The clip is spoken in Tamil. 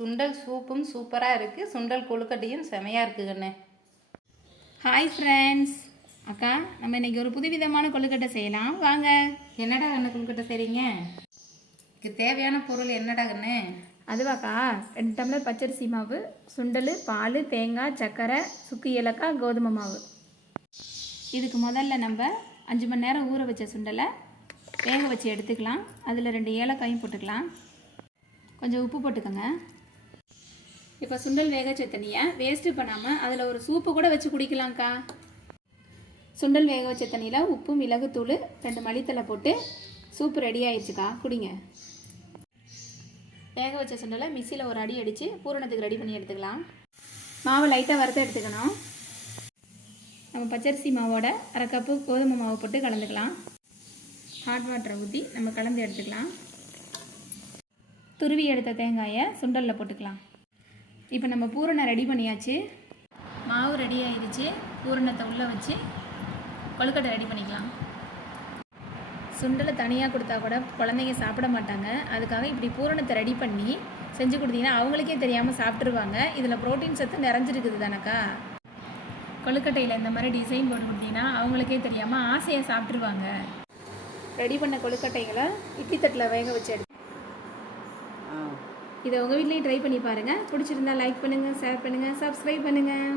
சுண்டல் சூப்பும் சூப்பராக இருக்குது. சுண்டல் கொழுக்கட்டையும் செமையாக இருக்குது கண்ணு. ஹாய் ஃப்ரெண்ட்ஸ், அக்கா நம்ம இன்றைக்கி ஒரு புதுவிதமான கொழுக்கட்டை செய்யலாம் வாங்க. என்னடா கண்ணு கொழுக்கட்டை செய்கிறீங்க? இதுக்கு தேவையான பொருள் என்னடா கண்ணு? அதுவாக்கா 2 டம்ளர் பச்சரிசி மாவு, சுண்டல், பால், தேங்காய், சர்க்கரை, சுக்கு ஏலக்காய், கோதுமை மாவு. இதுக்கு முதல்ல நம்ம 5 மணி நேரம் ஊற வச்ச சுண்டலை வேக வச்சு எடுத்துக்கலாம். அதில் 2 ஏலக்காயும் போட்டுக்கலாம். கொஞ்சம் உப்பு போட்டுக்கோங்க. இப்போ சுண்டல் வேக வச்ச தண்ணியை வேஸ்ட்டு பண்ணாமல் அதில் ஒரு சூப்பு கூட வச்சு குடிக்கலாம்க்கா. சுண்டல் வேக வச்ச தண்ணியில் உப்பு, மிளகுத்தூள், 2 மல்லித்தலை போட்டு சூப்பு ரெடி ஆயிடுச்சுக்கா, குடிங்க. வேக வச்ச சுண்டலை மிக்சியில் ஒரு அடி அடித்து பூரணத்துக்கு ரெடி பண்ணி எடுத்துக்கலாம். மாவை லைட்டாக வறுத்து எடுத்துக்கணும். நம்ம பச்சரிசி மாவோட 1/2 கப்பு கோதுமை மாவு போட்டு கலந்துக்கலாம். ஹாட் வாட்டரை ஊற்றி நம்ம கலந்து எடுத்துக்கலாம். துருவி எடுத்த தேங்காயை சுண்டலில் போட்டுக்கலாம். இப்போ நம்ம பூரணம் ரெடி பண்ணியாச்சு. மாவு ரெடி ஆயிடுச்சு. பூரணத்தை உள்ளே வச்சு கொழுக்கட்டை ரெடி பண்ணிக்கலாம். சுண்டலை தனியாக கொடுத்தா கூட குழந்தைங்க சாப்பிட மாட்டாங்க. அதுக்காக இப்படி பூரணத்தை ரெடி பண்ணி செஞ்சு கொடுத்தீங்கன்னா அவங்களுக்கே தெரியாமல் சாப்பிட்ருவாங்க. இதில் ப்ரோட்டீன் சத்து நிறைஞ்சிருக்குது தானக்கா. கொழுக்கட்டையில் இந்த மாதிரி டிசைன் போட்டு கொடுத்தீங்கன்னா அவங்களுக்கே தெரியாமல் ஆசையாக சாப்பிட்ருவாங்க. ரெடி பண்ண கொழுக்கட்டைகளை இட்லி தட்டில் வேக வச்சு எடுத்து இதை உங்கள் வீட்லேயும் ட்ரை பண்ணி பாருங்கள். பிடிச்சிருந்தா லைக் பண்ணுங்கள், ஷேர் பண்ணுங்கள், சப்ஸ்கிரைப் பண்ணுங்கள்.